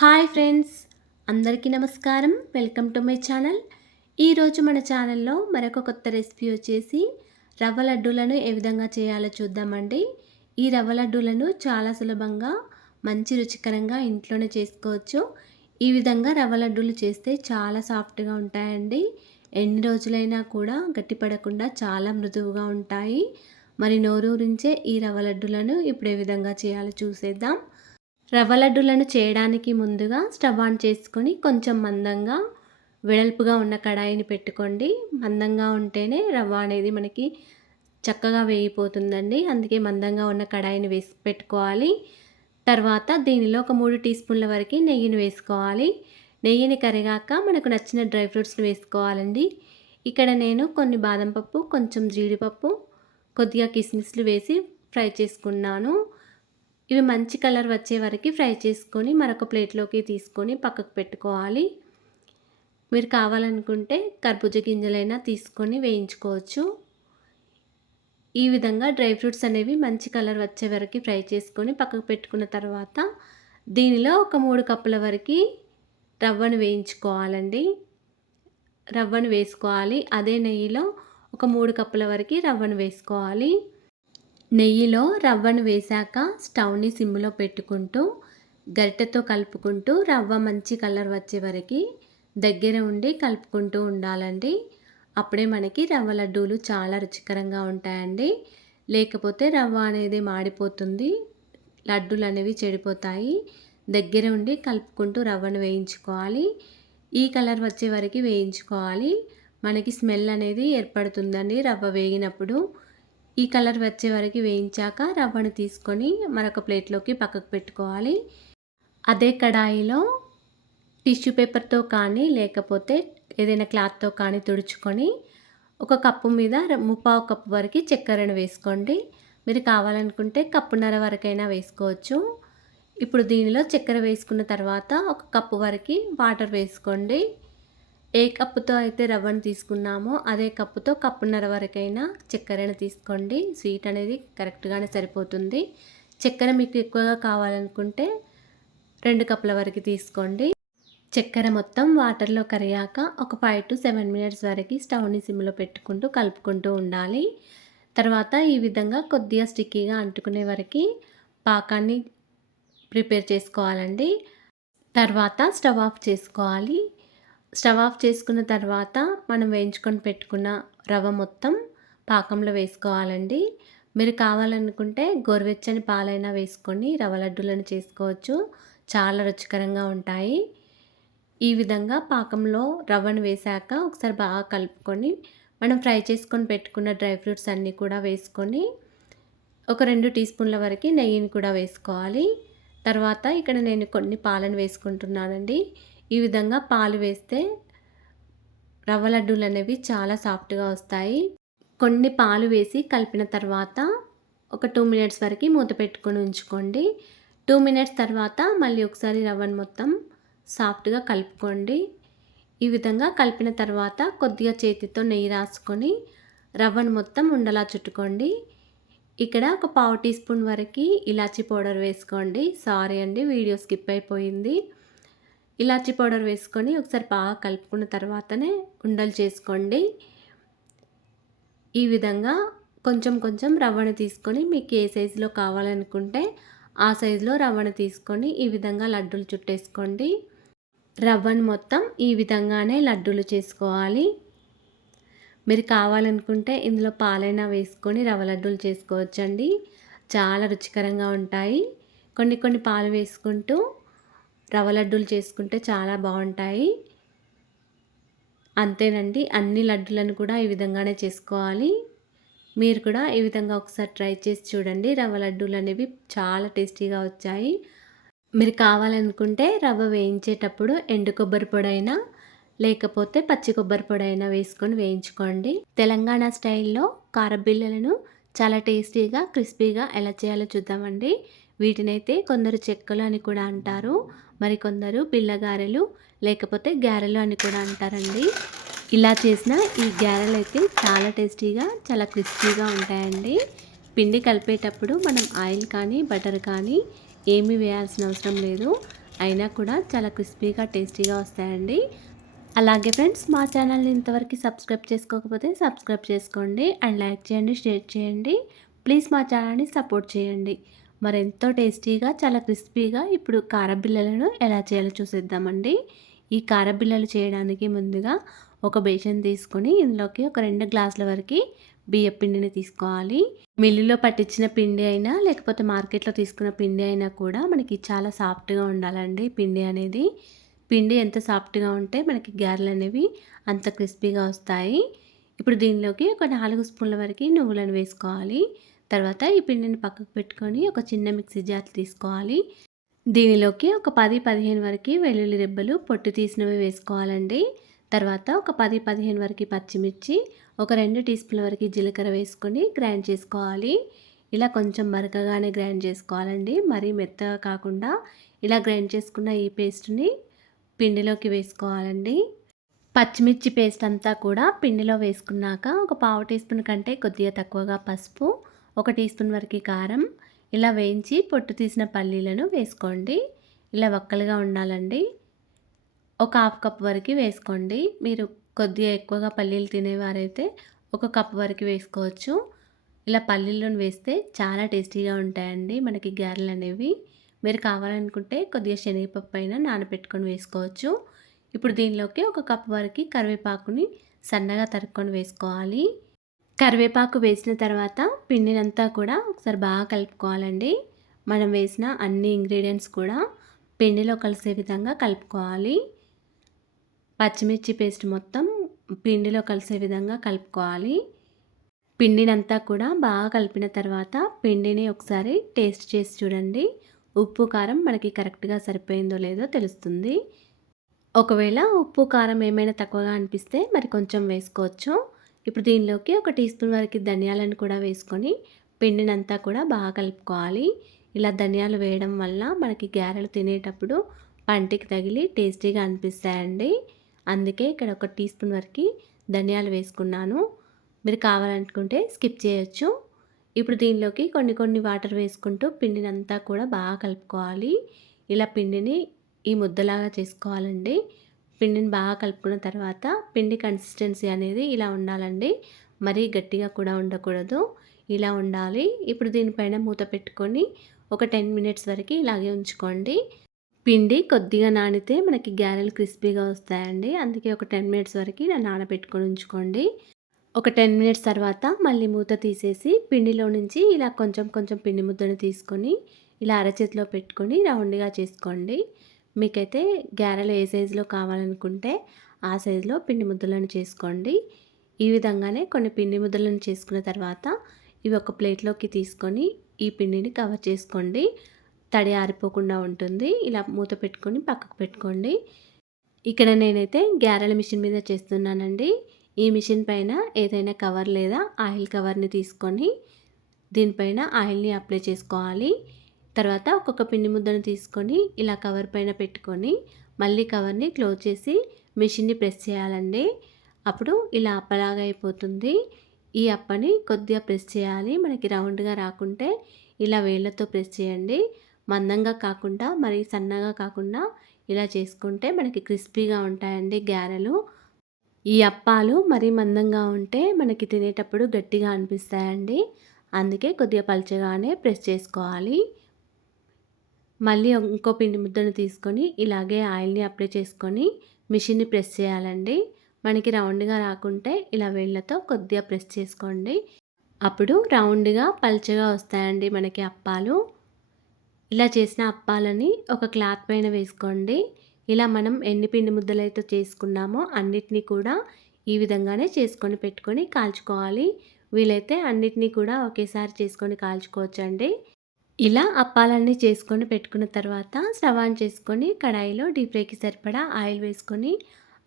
Hi friends, అందరికీ నమస్కారం. Welcome to my channel. ఈరోజు మన ఛానల్లో మరొక కొత్త రెసిపీ వచ్చేసి రవ్వ లడ్డూలను ఏ విధంగా చేయాలో చూద్దామండి. ఈ రవ్వ లడ్డూలను చాలా సులభంగా మంచి రుచికరంగా ఇంట్లోనే చేసుకోవచ్చు. ఈ విధంగా రవ్వ లడ్డూలు చేస్తే చాలా సాఫ్ట్గా ఉంటాయండి. ఎన్ని రోజులైనా కూడా గట్టిపడకుండా చాలా మృదువుగా ఉంటాయి. మరి నోరూరించే ఈ రవ్వ లడ్డూలను ఇప్పుడు ఏ విధంగా చేయాలో చూసేద్దాం. రవ్వ లడ్డూలను చేయడానికి ముందుగా స్టవ్ ఆన్ చేసుకొని కొంచెం మందంగా వెడల్పుగా ఉన్న కడాయిని పెట్టుకోండి. మందంగా ఉంటేనే రవ్వ అనేది మనకి చక్కగా వేగిపోతుందండి. అందుకే మందంగా ఉన్న కడాయిని వేసి పెట్టుకోవాలి. తర్వాత దీనిలో ఒక 3 టీ స్పూన్ల వరకు నెయ్యిని వేసుకోవాలి. నెయ్యిని కరిగాక మనకు నచ్చిన డ్రై ఫ్రూట్స్ని వేసుకోవాలండి. ఇక్కడ నేను కొన్ని బాదం పప్పు, కొంచెం జీడిపప్పు, కొద్దిగా కిస్మిస్లు వేసి ఫ్రై చేసుకున్నాను. ఇవి మంచి కలర్ వచ్చే వరకు ఫ్రై చేసుకొని మరొక ప్లేట్లోకి తీసుకొని పక్కకు పెట్టుకోవాలి. మీరు కావాలనుకుంటే కర్బూజా గింజలైనా తీసుకొని వేయించుకోవచ్చు. ఈ విధంగా డ్రై ఫ్రూట్స్ అనేవి మంచి కలర్ వచ్చే వరకు ఫ్రై చేసుకొని పక్కకు పెట్టుకున్న తర్వాత దీనిలో ఒక 3 కప్పుల వరకు రవ్వను వేయించుకోవాలండి. రవ్వను వేసుకోవాలి. అదే నెయ్యిలో ఒక 3 కప్పుల వరకు రవ్వను వేసుకోవాలి. నెయ్యిలో రవ్వను వేశాక స్టవ్ని సిమ్లో పెట్టుకుంటూ గరిటెతో కలుపుకుంటూ రవ్వ మంచి కలర్ వచ్చే వరకు దగ్గర ఉండి కలుపుకుంటూ ఉండాలండి. అప్పుడే మనకి రవ్వ లడ్డూలు చాలా రుచికరంగా ఉంటాయండి. లేకపోతే రవ్వ అనేది మాడిపోతుంది, లడ్డూలు అనేవి చెడిపోతాయి. దగ్గర ఉండి కలుపుకుంటూ రవ్వను వేయించుకోవాలి. ఈ కలర్ వచ్చే వరకు వేయించుకోవాలి. మనకి స్మెల్ అనేది ఏర్పడుతుందండి రవ్వ వేగినప్పుడు. ఈ కలర్ వచ్చే వరకు వేయించాక రవ్వను తీసుకొని మరొక ప్లేట్లోకి పక్కకు పెట్టుకోవాలి. అదే కడాయిలో టిష్యూ పేపర్తో కానీ లేకపోతే ఏదైనా క్లాత్తో కానీ తుడుచుకొని ఒక కప్పు మీద 3/4 కప్పు వరకు చక్కెరను వేసుకోండి. మీరు కావాలనుకుంటే కప్పున్నర వరకైనా వేసుకోవచ్చు. ఇప్పుడు దీనిలో చక్కెర వేసుకున్న తర్వాత ఒక కప్పు వరకు వాటర్ వేసుకోండి. ఏ కప్పుతో అయితే రవ్వను తీసుకున్నామో అదే కప్పుతో కప్పున్నర వరకైనా చక్కెరను తీసుకోండి. స్వీట్ అనేది కరెక్ట్గానే సరిపోతుంది. చక్కెర మీకు ఎక్కువగా కావాలనుకుంటే 2 కప్పుల వరకు తీసుకోండి. చక్కెర మొత్తం వాటర్లో కరిగాక ఒక 5 to 7 మినిట్స్ వరకు స్టవ్ని సిమ్లో పెట్టుకుంటూ కలుపుకుంటూ ఉండాలి. తర్వాత ఈ విధంగా కొద్దిగా స్టిక్కీగా అంటుకునే వరకు పాకాన్ని ప్రిపేర్ చేసుకోవాలండి. తర్వాత స్టవ్ ఆఫ్ చేసుకోవాలి. స్టవ్ ఆఫ్ చేసుకున్న తర్వాత మనం వేయించుకొని పెట్టుకున్న రవ్వ మొత్తం పాకంలో వేసుకోవాలండి. మీరు కావాలనుకుంటే గోరువెచ్చని పాలైనా వేసుకొని రవ్వ లడ్డూలను చేసుకోవచ్చు. చాలా రుచికరంగా ఉంటాయి. ఈ విధంగా పాకంలో రవ్వను వేశాక ఒకసారి బాగా కలుపుకొని మనం ఫ్రై చేసుకొని పెట్టుకున్న డ్రై ఫ్రూట్స్ అన్నీ కూడా వేసుకొని ఒక 2 టీ స్పూన్ల వరకు నెయ్యిని కూడా వేసుకోవాలి. తర్వాత ఇక్కడ నేను కొన్ని పాలను వేసుకుంటున్నానండి. ఈ విధంగా పాలు వేస్తే రవ్వ లడ్డూలు అనేవి చాలా సాఫ్ట్గా వస్తాయి. కొన్ని పాలు వేసి కలిపిన తర్వాత ఒక 2 మినిట్స్ వరకు మూత పెట్టుకొని ఉంచుకోండి. 2 మినిట్స్ తర్వాత మళ్ళీ ఒకసారి రవ్వను మొత్తం సాఫ్ట్గా కలుపుకోండి. ఈ విధంగా కలిపిన తర్వాత కొద్దిగా చేతితో నెయ్యి రాసుకొని రవ్వను మొత్తం ఉండలా చుట్టుకోండి. ఇక్కడ ఒక 1/2 టీ స్పూన్ వరకు ఇలాచీ పౌడర్ వేసుకోండి. సారీ అండి, వీడియో స్కిప్ అయిపోయింది. ఇలాచీ పౌడర్ వేసుకొని ఒకసారి బాగా కలుపుకున్న తర్వాతనే ఉండలు చేసుకోండి. ఈ విధంగా కొంచెం కొంచెం రవ్వను తీసుకొని మీకు ఏ సైజులో కావాలనుకుంటే ఆ సైజులో రవ్వను తీసుకొని ఈ విధంగా లడ్డూలు చుట్టేసుకోండి. రవ్వను మొత్తం ఈ విధంగానే లడ్డూలు చేసుకోవాలి. మీరు కావాలనుకుంటే ఇందులో పాలైనా వేసుకొని రవ్వ లడ్డూలు చేసుకోవచ్చండి. చాలా రుచికరంగా ఉంటాయి. కొన్ని పాలు వేసుకుంటూ రవ్వ లడ్డూలు చేసుకుంటే చాలా బాగుంటాయి. అంతేనండి, అన్ని లడ్డూలను కూడా ఈ విధంగానే చేసుకోవాలి. మీరు కూడా ఈ విధంగా ఒకసారి ట్రై చేసి చూడండి. రవ్వ లడ్డూలు అనేవి చాలా టేస్టీగా వచ్చాయి. మీరు కావాలనుకుంటే రవ్వ వేయించేటప్పుడు ఎండు కొబ్బరి పొడైనా లేకపోతే పచ్చి కొబ్బరి పొడైనా వేసుకొని వేయించుకోండి. తెలంగాణ స్టైల్లో కారబిల్లలను చాలా టేస్టీగా క్రిస్పీగా ఎలా చేయాలో చూద్దామండి. వీటినైతే కొందరు చెక్కలు అని కూడా అంటారు, మరికొందరు బిల్లగారెలు లేకపోతే గారెలు అని కూడా అంటారండి. ఇలా చేసిన ఈ గారెలు అయితే చాలా టేస్టీగా చాలా క్రిస్పీగా ఉంటాయండి. పిండి కలిపేటప్పుడు మనం ఆయిల్ కానీ బటర్ కానీ ఏమీ వేయాల్సిన అవసరం లేదు. అయినా కూడా చాలా క్రిస్పీగా టేస్టీగా వస్తాయండి. అలాగే ఫ్రెండ్స్, మా ఛానల్ని ఇంతవరకు సబ్స్క్రైబ్ చేసుకోకపోతే సబ్స్క్రైబ్ చేసుకోండి అండ్ లైక్ చేయండి, షేర్ చేయండి. ప్లీజ్ మా ఛానల్ని సపోర్ట్ చేయండి. మరెంతో టేస్టీగా చాలా క్రిస్పీగా ఇప్పుడు కారబిల్లలను ఎలా చేయాలో చూసేద్దామండి. ఈ కారబిల్లలు చేయడానికి ముందుగా ఒక బేషన్ తీసుకొని ఇందులోకి ఒక 2 గ్లాసుల వరకు బియ్య పిండిని తీసుకోవాలి. మిల్లులో పట్టించిన పిండి అయినా లేకపోతే మార్కెట్లో తీసుకున్న పిండి అయినా కూడా మనకి చాలా సాఫ్ట్గా ఉండాలండి పిండి అనేది. పిండి ఎంత సాఫ్ట్గా ఉంటే మనకి గారెలు అనేవి అంత క్రిస్పీగా వస్తాయి. ఇప్పుడు దీనిలోకి ఒక 4 స్పూన్ల వరకు నువ్వులను వేసుకోవాలి. తర్వాత ఈ పిండిని పక్కకు పెట్టుకొని ఒక చిన్న మిక్సీ జార్ తీసుకోవాలి. దీనిలోకి ఒక 10, 15 వరకు వెల్లుల్లి రెబ్బలు పొట్టు తీసినవి వేసుకోవాలండి. తర్వాత ఒక 10, 15 వరకు పచ్చిమిర్చి, ఒక 2 టీ స్పూన్ల వరకు జీలకర్ర వేసుకొని గ్రైండ్ చేసుకోవాలి. ఇలా కొంచెం బరకగానే గ్రైండ్ చేసుకోవాలండి, మరీ మెత్తగా కాకుండా. ఇలా గ్రైండ్ చేసుకున్న ఈ పేస్ట్ని పిండిలోకి వేసుకోవాలండి. పచ్చిమిర్చి పేస్ట్ అంతా కూడా పిండిలో వేసుకున్నాక ఒక పావు టీ స్పూన్ కంటే కొద్దిగా తక్కువగా పసుపు, ఒక టీ స్పూన్ వరకు కారం, ఇలా వేయించి పొట్టు తీసిన పల్లీలను వేసుకోండి. ఇలా వక్కలుగా ఉండాలండి. ఒక హాఫ్ కప్ వరకు వేసుకోండి. మీరు కొద్దిగా ఎక్కువగా పల్లీలు తినేవారైతే ఒక కప్ వరకు వేసుకోవచ్చు. ఇలా పల్లీలను వేస్తే చాలా టేస్టీగా ఉంటాయండి మనకి గారెలు అనేవి. మీరు కావాలనుకుంటే కొద్దిగా శనగపప్పు అయినా నానబెట్టుకొని వేసుకోవచ్చు. ఇప్పుడు దీనిలోకి ఒక కప్ వరకు కరివేపాకుని సన్నగా తరుక్కొని వేసుకోవాలి. కరివేపాకు వేసిన తర్వాత పిండినంతా కూడా ఒకసారి బాగా కలుపుకోవాలండి. మనం వేసిన అన్ని ఇంగ్రీడియంట్స్ కూడా పిండిలో కలిసే విధంగా కలుపుకోవాలి. పచ్చిమిర్చి పేస్ట్ మొత్తం పిండిలో కలిసే విధంగా కలుపుకోవాలి. పిండినంతా కూడా బాగా కలిపిన తర్వాత పిండిని ఒకసారి టేస్ట్ చేసి చూడండి. ఉప్పు కారం మనకి కరెక్ట్గా సరిపోయిందో లేదో తెలుస్తుంది. ఒకవేళ ఉప్పు కారం ఏమైనా తక్కువగా అనిపిస్తే మరి కొంచెం వేసుకోవచ్చు. ఇప్పుడు దీనిలోకి ఒక టీ స్పూన్ వరకు ధనియాలను కూడా వేసుకొని పిండినంతా కూడా బాగా కలుపుకోవాలి. ఇలా ధనియాలు వేయడం వల్ల మనకి గారెలు తినేటప్పుడు పంటికి తగిలి టేస్టీగా అనిపిస్తాయండి. అందుకే ఇక్కడ ఒక టీ స్పూన్ వరకు ధనియాలు వేసుకున్నాను. మీరు కావాలనుకుంటే స్కిప్ చేయొచ్చు. ఇప్పుడు దీనిలోకి కొన్ని వాటర్ వేసుకుంటూ పిండినంతా కూడా బాగా కలుపుకోవాలి. ఇలా పిండిని ఈ ముద్దలాగా చేసుకోవాలండి. పిండిని బాగా కలుపుకున్న తర్వాత పిండి కన్సిస్టెన్సీ అనేది ఇలా ఉండాలండి. మరీ గట్టిగా కూడా ఉండకూడదు, ఇలా ఉండాలి. ఇప్పుడు దీనిపైన మూత పెట్టుకొని ఒక 10 మినిట్స్ వరకు ఇలాగే ఉంచుకోండి. పిండి కొద్దిగా నానితే మనకి గారెలు క్రిస్పీగా వస్తాయండి. అందుకే ఒక 10 మినిట్స్ వరకు ఇలా నానబెట్టుకొని ఉంచుకోండి. ఒక 10 మినిట్స్ తర్వాత మళ్ళీ మూత తీసేసి పిండిలో నుంచి ఇలా కొంచెం పిండి ముద్దను తీసుకొని ఇలా అరచేతిలో పెట్టుకొని రౌండ్గా చేసుకోండి. మీకైతే గారెలు ఏ సైజులో కావాలనుకుంటే ఆ సైజులో పిండి ముద్దలను చేసుకోండి. ఈ విధంగానే కొన్ని పిండి ముద్దలను చేసుకున్న తర్వాత ఇవి ఒక ప్లేట్లోకి తీసుకొని ఈ పిండిని కవర్ చేసుకోండి. తడి ఆరిపోకుండా ఉంటుంది. ఇలా మూత పెట్టుకొని పక్కకు పెట్టుకోండి. ఇక్కడ నేనైతే గారెల మిషన్ మీద చేస్తున్నానండి. ఈ మిషన్ పైన ఏదైనా కవర్ లేదా ఆయిల్ కవర్ని తీసుకొని దీనిపైన ఆయిల్ని అప్లై చేసుకోవాలి. తర్వాత ఒక్కొక్క పిండి ముద్దను తీసుకొని ఇలా కవర్ పైన పెట్టుకొని మళ్ళీ కవర్ని క్లోజ్ చేసి మిషన్ని ప్రెస్ చేయాలండి. అప్పుడు ఇలా అప్పలాగా అయిపోతుంది. ఈ అప్పని కొద్దిగా ప్రెస్ చేయాలి. మనకి రౌండ్గా రాకుంటే ఇలా వేళ్ళతో ప్రెస్ చేయండి. మందంగా కాకుండా మరి సన్నగా కాకుండా ఇలా చేసుకుంటే మనకి క్రిస్పీగా ఉంటాయండి గారెలు. ఈ అప్పాలు మరీ మందంగా ఉంటే మనకి తినేటప్పుడు గట్టిగా అనిపిస్తాయండి. అందుకే కొద్దిగా పల్చగానే ప్రెస్ చేసుకోవాలి. మళ్ళీ ఇంకో పిండి ముద్దను తీసుకొని ఇలాగే ఆయిల్ని అప్లై చేసుకొని మిషన్ని ప్రెస్ చేయాలండి. మనకి రౌండ్గా రాకుంటే ఇలా వేళ్ళతో కొద్దిగా ప్రెస్ చేసుకోండి. అప్పుడు రౌండ్గా పల్చగా వస్తాయండి మనకి అప్పాలు. ఇలా చేసిన అప్పాలని ఒక క్లాత్ పైన వేసుకోండి. ఇలా మనం ఎన్ని పిండి ముద్దలైతే చేసుకున్నామో అన్నిటినీ కూడా ఈ విధంగానే చేసుకొని పెట్టుకొని కాల్చుకోవాలి. వీలైతే అన్నిటినీ కూడా ఒకేసారి చేసుకొని కాల్చుకోవచ్చండి. ఇలా అప్పాలన్నీ చేసుకొని పెట్టుకున్న తర్వాత స్టవ్ ఆన్ చేసుకొని కడాయిలో డీప్ ఫ్రైకి సరిపడా ఆయిల్ వేసుకొని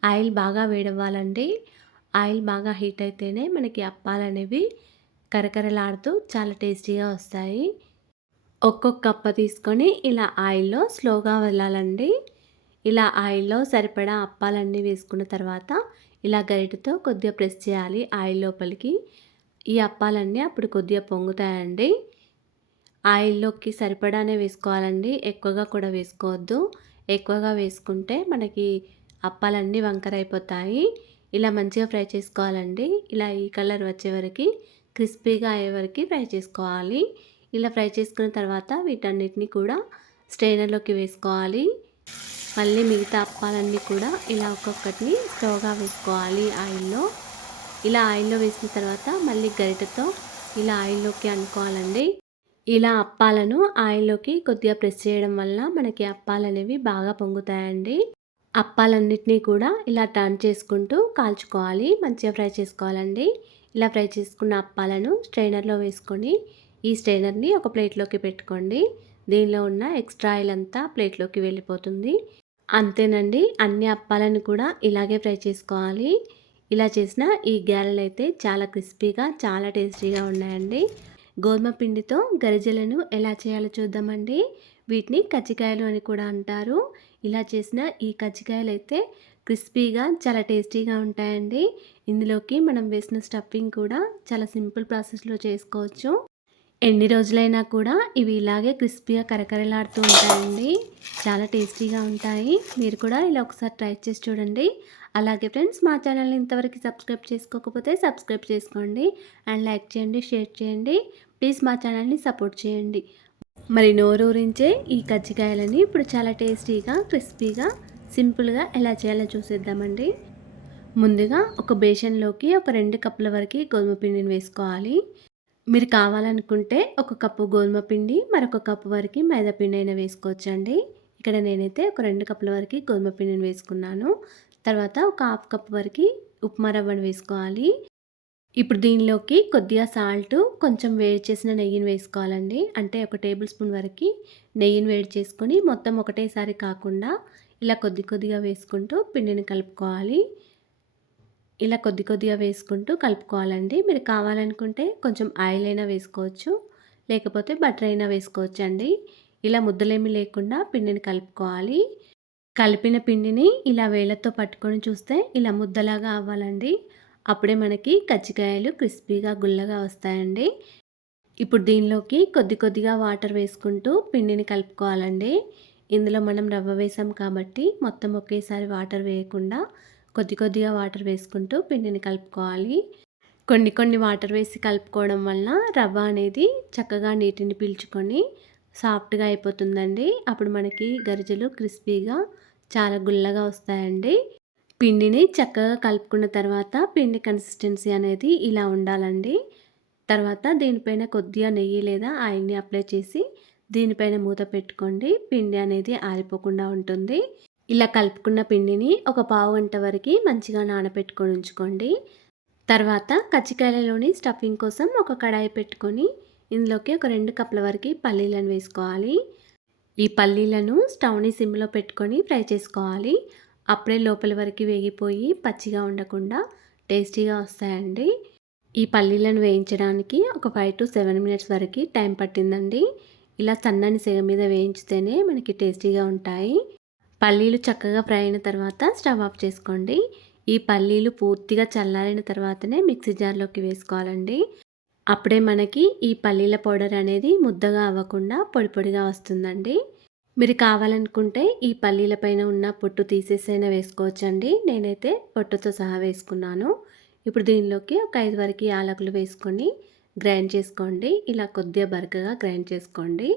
ఆయిల్ బాగా వేడవ్వాలండి. ఆయిల్ బాగా హీట్ అయితేనే మనకి అప్పాలు అనేవి కరకరలాడుతూ చాలా టేస్టీగా వస్తాయి. ఒక్కొక్క కప్ప తీసుకొని ఇలా ఆయిల్లో స్లోగా వెళ్ళాలండి. ఇలా ఆయిల్లో సరిపడా అప్పాలన్నీ వేసుకున్న తర్వాత ఇలా గరిటెతో కొద్దిగా ప్రెస్ చేయాలి ఆయిల్ లోపలికి. ఈ అప్పాలన్నీ అప్పుడు కొద్దిగా పొంగుతాయండి. ఆయిల్లోకి సరిపడానే వేసుకోవాలండి, ఎక్కువగా కూడా వేసుకోవద్దు. ఎక్కువగా వేసుకుంటే మనకి అప్పాలన్నీ వంకర అయిపోతాయి. ఇలా మంచిగా ఫ్రై చేసుకోవాలండి. ఇలా ఈ కలర్ వచ్చే వరకు క్రిస్పీగా అయ్యే వరకు ఫ్రై చేసుకోవాలి. ఇలా ఫ్రై చేసుకున్న తర్వాత వీటన్నిటిని కూడా స్ట్రైనర్లోకి వేసుకోవాలి. మళ్ళీ మిగతా అప్పాలన్నీ కూడా ఇలా ఒక్కొక్కటిని స్లోగా వేసుకోవాలి ఆయిల్లో. ఇలా ఆయిల్లో వేసిన తర్వాత మళ్ళీ గరిటెతో ఇలా ఆయిల్లోకి అనుకోవాలండి. ఇలా అప్పాలను ఆయిల్లోకి కొద్దిగా ప్రెస్ చేయడం వల్ల మనకి అప్పాలనేవి బాగా పొంగుతాయండి. అప్పాలన్నిటినీ కూడా ఇలా టర్న్ చేసుకుంటూ కాల్చుకోవాలి. మంచిగా ఫ్రై చేసుకోవాలండి. ఇలా ఫ్రై చేసుకున్న అప్పాలను స్ట్రైనర్లో వేసుకొని ఈ స్ట్రైనర్ని ఒక ప్లేట్లోకి పెట్టుకోండి. దీనిలో ఉన్న ఎక్స్ట్రా ఆయిల్ అంతా ప్లేట్లోకి వెళ్ళిపోతుంది. అంతేనండి, అన్ని అప్పాలను కూడా ఇలాగే ఫ్రై చేసుకోవాలి. ఇలా చేసిన ఈ గారెలు అయితే చాలా క్రిస్పీగా చాలా టేస్టీగా ఉన్నాయండి. గోధుమ పిండితో గరిజెలను ఎలా చేయాలో చూద్దామండి. వీటిని కజ్జికాయలు అని కూడా అంటారు. ఇలా చేసిన ఈ కజ్జికాయలు అయితే క్రిస్పీగా చాలా టేస్టీగా ఉంటాయండి. ఇందులోకి మనం వేసిన స్టఫింగ్ కూడా చాలా సింపుల్ ప్రాసెస్లో చేసుకోవచ్చు. ఎన్ని రోజులైనా కూడా ఇవి ఇలాగే క్రిస్పీగా కరకరలాడుతూ ఉంటాయండి. చాలా టేస్టీగా ఉంటాయి. మీరు కూడా ఇలా ఒకసారి ట్రై చేసి చూడండి. అలాగే ఫ్రెండ్స్, మా ఛానల్ని ఇంతవరకు సబ్స్క్రైబ్ చేసుకోకపోతే సబ్స్క్రైబ్ చేసుకోండి. అండ్ లైక్ చేయండి, షేర్ చేయండి. ప్లీజ్ మా ఛానల్ని సపోర్ట్ చేయండి. మరి నోరూరించే ఈ కజ్జికాయలని ఇప్పుడు చాలా టేస్టీగా క్రిస్పీగా సింపుల్గా ఎలా చేయాలో చూసేద్దామండి. ముందుగా ఒక బేషన్లోకి ఒక 2 కప్పుల వరకు గోధుమ పిండిని వేసుకోవాలి. మీరు కావాలనుకుంటే ఒక కప్పు గోధుమ పిండి మరొక కప్పు వరకు మైదా పిండి అయినా వేసుకోవచ్చండి. ఇక్కడ నేనైతే ఒక 2 కప్పుల వరకు గోధుమ పిండిని వేసుకున్నాను. తర్వాత ఒక హాఫ్ కప్ వరకు ఉప్మా రవ్వను వేసుకోవాలి. ఇప్పుడు దీనిలోకి కొద్దిగా సాల్ట్, కొంచెం వేడి చేసిన నెయ్యిని వేసుకోవాలండి. అంటే ఒక టేబుల్ స్పూన్ వరకు నెయ్యిని వేడి చేసుకొని మొత్తం ఒకటేసారి కాకుండా ఇలా కొద్ది కొద్దిగా వేసుకుంటూ పిండిని కలుపుకోవాలి. ఇలా కొద్ది కొద్దిగా వేసుకుంటూ కలుపుకోవాలండి. మీరు కావాలనుకుంటే కొంచెం ఆయిల్ అయినా వేసుకోవచ్చు, లేకపోతే బటర్ అయినా వేసుకోవచ్చు అండి. ఇలా ముద్దలేమి లేకుండా పిండిని కలుపుకోవాలి. కలిపిన పిండిని ఇలా వేళ్ళతో పట్టుకొని చూస్తే ఇలా ముద్దలాగా అవ్వాలండి. అప్పుడే మనకి కజ్జికాయలు క్రిస్పీగా గుల్లగా వస్తాయండి. ఇప్పుడు దీనిలోకి కొద్ది కొద్దిగా వాటర్ వేసుకుంటూ పిండిని కలుపుకోవాలండి. ఇందులో మనం రవ్వ వేసాం కాబట్టి మొత్తం ఒకేసారి వాటర్ వేయకుండా కొద్ది కొద్దిగా వాటర్ వేసుకుంటూ పిండిని కలుపుకోవాలి. కొన్ని కొన్ని వాటర్ వేసి కలుపుకోవడం వల్ల రవ్వ అనేది చక్కగా నీటిని పీల్చుకొని సాఫ్ట్గా అయిపోతుందండి. అప్పుడు మనకి గరిజెలు క్రిస్పీగా చాలా గుల్లగా వస్తాయండి. పిండిని చక్కగా కలుపుకున్న తర్వాత పిండి కన్సిస్టెన్సీ అనేది ఇలా ఉండాలండి. తర్వాత దీనిపైన కొద్దిగా నెయ్యి లేదా ఆయిల్ని అప్లై చేసి దీనిపైన మూత పెట్టుకోండి. పిండి అనేది ఆరిపోకుండా ఉంటుంది. ఇలా కలుపుకున్న పిండిని ఒక పావు గంట వరకు మంచిగా నానబెట్టుకొని ఉంచుకోండి. తర్వాత కజ్జికాయలలోని స్టఫింగ్ కోసం ఒక కడాయి పెట్టుకొని ఇందులోకి ఒక 2 కప్పుల వరకు పల్లీలను వేసుకోవాలి. ఈ పల్లీలను స్టవ్ని సిమ్లో పెట్టుకొని ఫ్రై చేసుకోవాలి. అప్పుడే లోపల వరకు వేగిపోయి పచ్చిగా ఉండకుండా టేస్టీగా వస్తాయండి. ఈ పల్లీలను వేయించడానికి ఒక 5 to 7 మినిట్స్ వరకు టైం పట్టిందండి. ఇలా సన్నని సెగ మీద వేయించితేనే మనకి టేస్టీగా ఉంటాయి. పల్లీలు చక్కగా ఫ్రై అయిన తర్వాత స్టవ్ ఆఫ్ చేసుకోండి. ఈ పల్లీలు పూర్తిగా చల్లారిన తర్వాతనే మిక్సీ జార్లోకి వేసుకోవాలండి. అప్పుడే మనకి ఈ పల్లీల పౌడర్ అనేది ముద్దగా అవ్వకుండా పొడి పొడిగా వస్తుందండి. మీరు కావాలనుకుంటే ఈ పల్లీల పైన ఉన్న పొట్టు తీసేసైనా వేసుకోవచ్చండి. నేనైతే పొట్టుతో సహా వేసుకున్నాను. ఇప్పుడు దీనిలోకి ఒక 5 వరకు యాలకులు వేసుకొని గ్రైండ్ చేసుకోండి. ఇలా కొద్దిగా బరకగా గ్రైండ్ చేసుకోండి.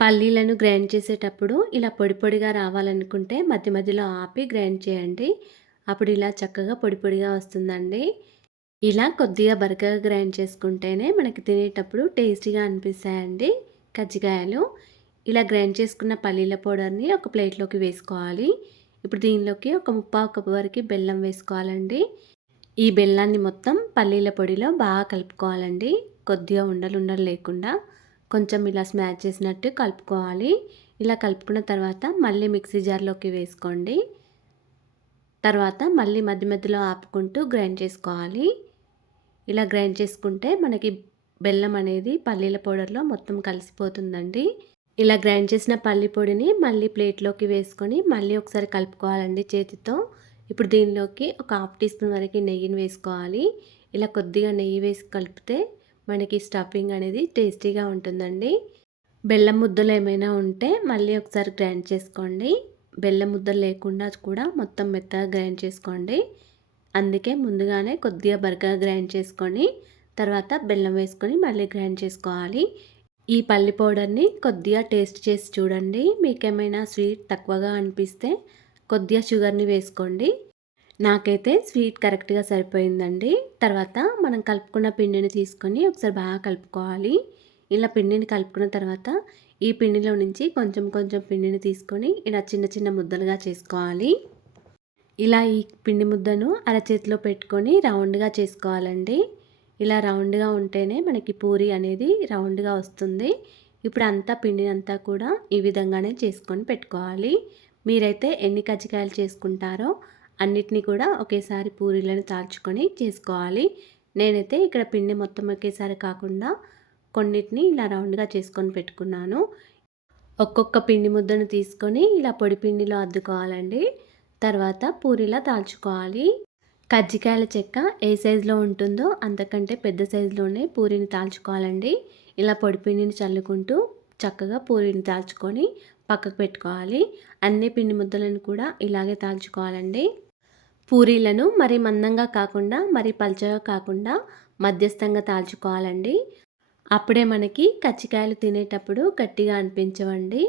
పల్లీలను గ్రైండ్ చేసేటప్పుడు ఇలా పొడి పొడిగా రావాలనుకుంటే మధ్య మధ్యలో ఆపి గ్రైండ్ చేయండి. అప్పుడు ఇలా చక్కగా పొడి పొడిగా వస్తుందండి. ఇలా కొద్దిగా బరకగా గ్రైండ్ చేసుకుంటేనే మనకి తినేటప్పుడు టేస్టీగా అనిపిస్తాయండి కజ్జికాయలు. ఇలా గ్రైండ్ చేసుకున్న పల్లీల పౌడర్ని ఒక ప్లేట్లోకి వేసుకోవాలి. ఇప్పుడు దీనిలోకి ఒక 3/4 కప్పు వరకు బెల్లం వేసుకోవాలండి. ఈ బెల్లాన్ని మొత్తం పల్లీల పొడిలో బాగా కలుపుకోవాలండి. కొద్దిగా ఉండలు ఉండలు లేకుండా కొంచెం ఇలా స్మాష్ చేసినట్టు కలుపుకోవాలి. ఇలా కలుపుకున్న తర్వాత మళ్ళీ మిక్సీ జార్లోకి వేసుకోండి. తర్వాత మళ్ళీ మధ్య మధ్యలో ఆపుకుంటూ గ్రైండ్ చేసుకోవాలి. ఇలా గ్రైండ్ చేసుకుంటే మనకి బెల్లం అనేది పల్లీల పౌడర్లో మొత్తం కలిసిపోతుందండి. ఇలా గ్రైండ్ చేసిన పల్లి పొడిని మళ్ళీ ప్లేట్లోకి వేసుకొని మళ్ళీ ఒకసారి కలుపుకోవాలండి చేతితో. ఇప్పుడు దీనిలోకి ఒక 1/2 టీ స్పూన్ వరకు నెయ్యిని వేసుకోవాలి. ఇలా కొద్దిగా నెయ్యి వేసి కలిపితే మనకి స్టఫింగ్ అనేది టేస్టీగా ఉంటుందండి. బెల్లం ముద్దలు ఏమైనా ఉంటే మళ్ళీ ఒకసారి గ్రైండ్ చేసుకోండి. బెల్లం ముద్దలు లేకుండా కూడా మొత్తం మెత్తగా గ్రైండ్ చేసుకోండి. అందుకే ముందుగానే కొద్దిగా బరకగా గ్రైండ్ చేసుకొని తర్వాత బెల్లం వేసుకొని మళ్ళీ గ్రైండ్ చేసుకోవాలి. ఈ పల్లి పౌడర్ని కొద్దిగా టేస్ట్ చేసి చూడండి. మీకేమైనా స్వీట్ తక్కువగా అనిపిస్తే కొద్దిగా షుగర్ని వేసుకోండి. నాకైతే స్వీట్ కరెక్ట్గా సరిపోయిందండి. తర్వాత మనం కలుపుకున్న పిండిని తీసుకొని ఒకసారి బాగా కలుపుకోవాలి. ఇలా పిండిని కలుపుకున్న తర్వాత ఈ పిండిలో నుంచి కొంచెం కొంచెం పిండిని తీసుకొని ఇలా చిన్న చిన్న ముద్దలుగా చేసుకోవాలి. ఇలా ఈ పిండి ముద్దను అరచేతిలో పెట్టుకొని రౌండ్గా చేసుకోవాలండి. ఇలా రౌండ్గా ఉంటేనే మనకి పూరి అనేది రౌండ్గా వస్తుంది. ఇప్పుడు అంతా పిండిని అంతా కూడా ఈ విధంగానే చేసుకొని పెట్టుకోవాలి. మీరైతే ఎన్ని కజ్జికాయలు చేసుకుంటారో అన్నిటినీ కూడా ఒకేసారి పూరీలను తాల్చుకొని చేసుకోవాలి. నేనైతే ఇక్కడ పిండి మొత్తం ఒకేసారి కాకుండా కొన్నిటిని ఇలా రౌండ్గా చేసుకొని పెట్టుకున్నాను. ఒక్కొక్క పిండి ముద్దను తీసుకొని ఇలా పొడి పిండిలో అద్దుకోవాలండి. తర్వాత పూరీలా తాల్చుకోవాలి. కజ్జికాయల చెక్క ఏ సైజులో ఉంటుందో అంతకంటే పెద్ద సైజులోనే పూరీని తాల్చుకోవాలండి. ఇలా పొడి పిండిని చల్లుకుంటూ చక్కగా పూరీని తాల్చుకొని పక్కకు పెట్టుకోవాలి. అన్ని పిండి ముద్దలను కూడా ఇలాగే తాల్చుకోవాలండి. పూరీలను మరి మందంగా కాకుండా మరి పల్చగా కాకుండా మధ్యస్థంగా తాల్చుకోవాలండి. అప్పుడే మనకి కజ్జికాయలు తినేటప్పుడు గట్టిగా అనిపించవండి.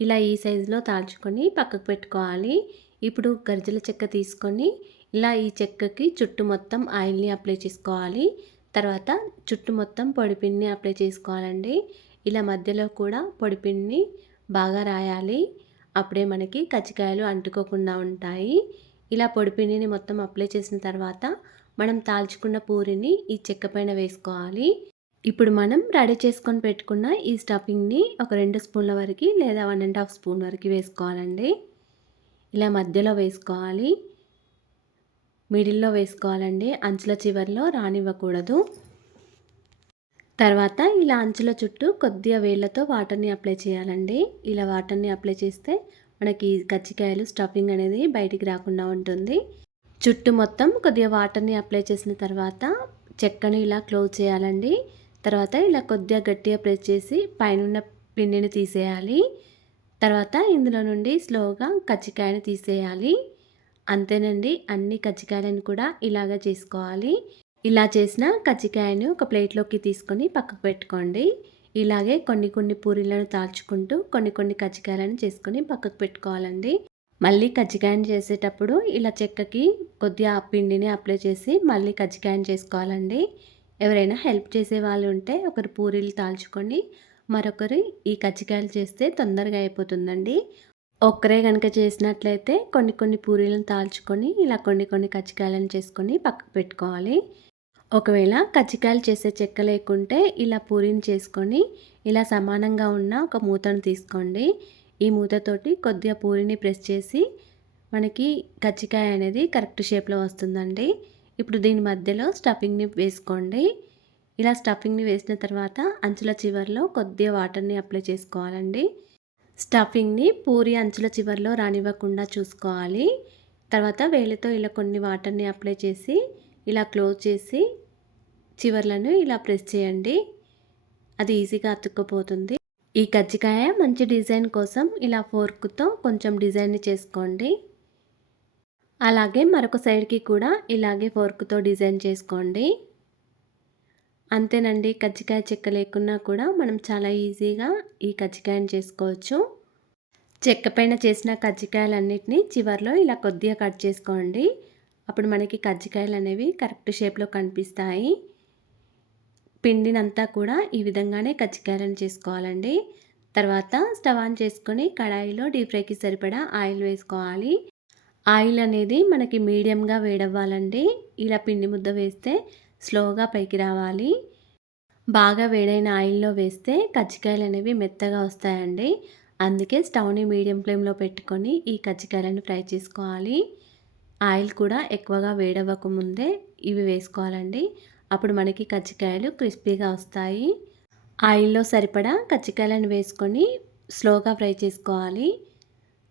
ఇలా ఈ సైజులో తాల్చుకొని పక్కకు పెట్టుకోవాలి. ఇప్పుడు గరిజల చెక్క తీసుకొని ఇలా ఈ చెక్కకి చుట్టూ మొత్తం ఆయిల్ని అప్లై చేసుకోవాలి. తర్వాత చుట్టూ మొత్తం పొడిపిండిని అప్లై చేసుకోవాలండి. ఇలా మధ్యలో కూడా పొడిపిండిని బాగా రాయాలి. అప్పుడే మనకి కజ్జికాయలు అంటుకోకుండా ఉంటాయి. ఇలా పొడిపిండిని మొత్తం అప్లై చేసిన తర్వాత మనం తాల్చుకున్న పూరిని ఈ చెక్క పైన వేసుకోవాలి. ఇప్పుడు మనం రెడీ చేసుకొని పెట్టుకున్న ఈ స్టఫింగ్ని ఒక 2 స్పూన్ల వరకు లేదా 1½ స్పూన్ వరకు వేసుకోవాలండి. ఇలా మధ్యలో వేసుకోవాలి. మిడిల్లో వేసుకోవాలండి. అంచుల చివరిలో రానివ్వకూడదు. తర్వాత ఇలా అంచుల చుట్టూ కొద్దిగా వేళ్ళతో వాటర్ని అప్లై చేయాలండి. ఇలా వాటర్ని అప్లై చేస్తే మనకి కజ్జికాయలు స్టఫింగ్ అనేది బయటికి రాకుండా ఉంటుంది. చుట్టూ మొత్తం కొద్దిగా వాటర్ని అప్లై చేసిన తర్వాత చెక్కని ఇలా క్లోజ్ చేయాలండి. తర్వాత ఇలా కొద్దిగా గట్టిగా ప్రెస్ చేసి పైనున్న పిండిని తీసేయాలి. తర్వాత ఇందులో నుండి స్లోగా కజ్జికాయని తీసేయాలి. అంతేనండి, అన్ని కజ్జికాయలను కూడా ఇలాగ చేసుకోవాలి. ఇలా చేసిన కజ్జికాయను ఒక ప్లేట్లోకి తీసుకొని పక్కకు పెట్టుకోండి. ఇలాగే కొన్ని కొన్ని పూరీలను తాల్చుకుంటూ కొన్ని కొన్ని కజ్జికాయలను చేసుకొని పక్కకు పెట్టుకోవాలండి. మళ్ళీ కజ్జికాయను చేసేటప్పుడు ఇలా చెక్కకి కొద్దిగా పిండిని అప్లై చేసి మళ్ళీ కజ్జికాయను చేసుకోవాలండి. ఎవరైనా హెల్ప్ చేసే వాళ్ళు ఉంటే ఒకరు పూరీలు తాల్చుకొని మరొకరు ఈ కజ్జికాయలు చేస్తే తొందరగా అయిపోతుందండి. ఒక్కరే కనుక చేసినట్లయితే కొన్ని కొన్ని పూరీలను తాల్చుకొని ఇలా కొన్ని కొన్ని కజ్జికాయలను చేసుకొని పక్కకు పెట్టుకోవాలి. ఒకవేళ కజ్జికాయలు చేసే చెక్క లేకుంటే ఇలా పూరీని చేసుకొని ఇలా సమానంగా ఉన్న ఒక మూతను తీసుకోండి. ఈ మూతతోటి కొద్దిగా పూరీని ప్రెస్ చేసి మనకి కజ్జికాయ అనేది కరెక్ట్ షేప్లో వస్తుందండి. ఇప్పుడు దీని మధ్యలో స్టఫింగ్ని వేసుకోండి. ఇలా స్టఫింగ్ని వేసిన తర్వాత అంచుల చివరిలో కొద్దిగా వాటర్ని అప్లై చేసుకోవాలండి. స్టఫింగ్ని పూరి అంచుల చివరిలో రానివ్వకుండా చూసుకోవాలి. తర్వాత వేలితో ఇలా కొన్ని వాటర్ని అప్లై చేసి ఇలా క్లోజ్ చేసి చివర్లను ఇలా ప్రెస్ చేయండి. అది ఈజీగా అతుక్కుపోతుంది. ఈ కజ్జికాయ మంచి డిజైన్ కోసం ఇలా ఫోర్క్తో కొంచెం డిజైన్ని చేసుకోండి. అలాగే మరొక సైడ్కి కూడా ఇలాగే ఫోర్క్తో డిజైన్ చేసుకోండి. అంతేనండి, కజ్జికాయ చెక్క లేకున్నా కూడా మనం చాలా ఈజీగా ఈ కజ్జికాయని చేసుకోవచ్చు. చెక్క పైన చేసిన కజ్జికాయలన్నిటిని చివర్లో ఇలా కొద్దిగా కట్ చేసుకోండి. అప్పుడు మనకి కజ్జికాయలు అనేవి కరెక్ట్ షేప్లో కనిపిస్తాయి. పిండినంతా కూడా ఈ విధంగానే కజ్జికాయలను చేసుకోవాలండి. తర్వాత స్టవ్ ఆన్ చేసుకొని కడాయిలో డీప్ ఫ్రైకి సరిపడా ఆయిల్ వేసుకోవాలి. ఆయిల్ అనేది మనకి మీడియంగా వేడవ్వాలండి. ఇలా పిండి ముద్ద వేస్తే స్లోగా పైకి రావాలి. బాగా వేడైన ఆయిల్లో వేస్తే కజ్జికాయలు అనేవి మెత్తగా వస్తాయండి. అందుకే స్టవ్ని మీడియం ఫ్లేమ్లో పెట్టుకొని ఈ కజ్జికాయలను ఫ్రై చేసుకోవాలి. ఆయిల్ కూడా ఎక్కువగా వేడవ్వక ముందే ఇవి వేసుకోవాలండి. అప్పుడు మనకి కజ్జికాయలు క్రిస్పీగా వస్తాయి. ఆయిల్లో సరిపడా కజ్జికాయలను వేసుకొని స్లోగా ఫ్రై చేసుకోవాలి.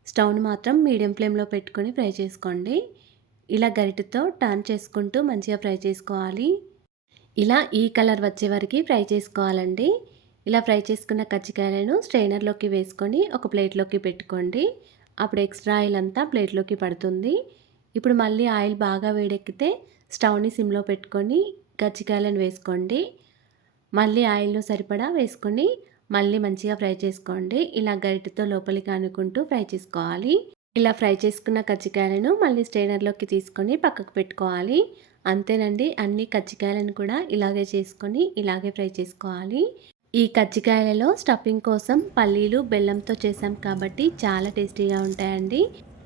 స్టవ్ని మాత్రం మీడియం ఫ్లేమ్లో పెట్టుకొని ఫ్రై చేసుకోండి. ఇలా గరిటెతో టర్న్ చేసుకుంటూ మంచిగా ఫ్రై చేసుకోవాలి. ఇలా ఈ కలర్ వచ్చే వరకు ఫ్రై చేసుకోవాలండి. ఇలా ఫ్రై చేసుకున్న కజ్జికాయలను స్ట్రైనర్లోకి వేసుకొని ఒక ప్లేట్లోకి పెట్టుకోండి. అప్పుడు ఎక్స్ట్రా ఆయిల్ అంతా ప్లేట్లోకి పడుతుంది. ఇప్పుడు మళ్ళీ ఆయిల్ బాగా వేడెక్కితే స్టవ్‌ని సిమ్‌లో పెట్టుకొని కజ్జికాయలను వేసుకోండి. మళ్ళీ ఆయిల్‌లో సరిపడా వేసుకొని మళ్ళీ మంచిగా ఫ్రై చేసుకోండి. ఇలా గరిటెతో లోపలికి అనుకుంటూ ఫ్రై చేసుకోవాలి. ఇలా ఫ్రై చేసుకున్న కజ్జికాయలను మళ్ళీ స్ట్రెయినర్‌లోకి తీసుకొని పక్కకు పెట్టుకోవాలి. అంతేనండి. అన్ని కజ్జికాయలను కూడా ఇలాగే చేసుకొని ఇలాగే ఫ్రై చేసుకోవాలి. ఈ కజ్జికాయలలో స్టఫింగ్ కోసం పల్లీలు, బెల్లంతో చేసాం కాబట్టి చాలా టేస్టీగా ఉంటాయండి.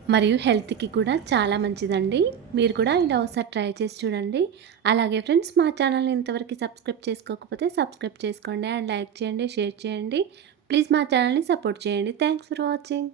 మరియు హెల్త్‌కి కూడా చాలా మంచిదండి. మీరు కూడా ఇలా ఒకసారి ట్రై చేసి చూడండి. అలాగే ఫ్రెండ్స్, మా ఛానల్‌ని ఇంతవరకు సబ్స్క్రైబ్ చేసుకోకపోతే సబ్స్క్రైబ్ చేసుకోండి. అండ్ లైక్ చేయండి, షేర్ చేయండి. ప్లీజ్ మా ఛానల్‌ని సపోర్ట్ చేయండి. Thanks for watching.